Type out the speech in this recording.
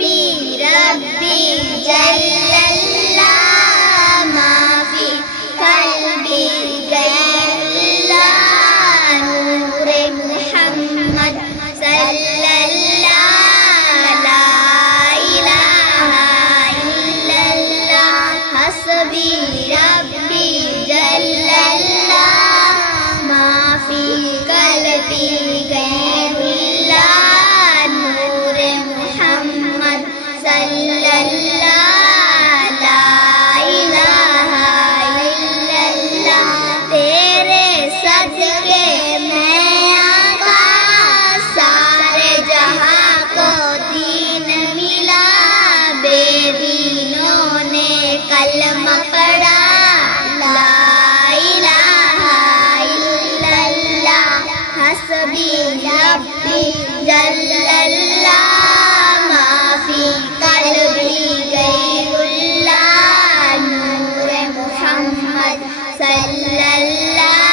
ربي جل الله ما في قلبي غير الله نور محمد صلى الله لا إله إلا الله حسبي ربي جل الله ما في قلبي غير الله نور محمد صلى الله لا إله إلا الله تیرے صدقے میں آقا سارے جہاں کو دین ملا بے دینوں نے کلمہ پڑھا لا الہ الا اللہ حسبی ربی جل اللہ ما فی قلبی غیر اللہ نور محمد صلی اللہ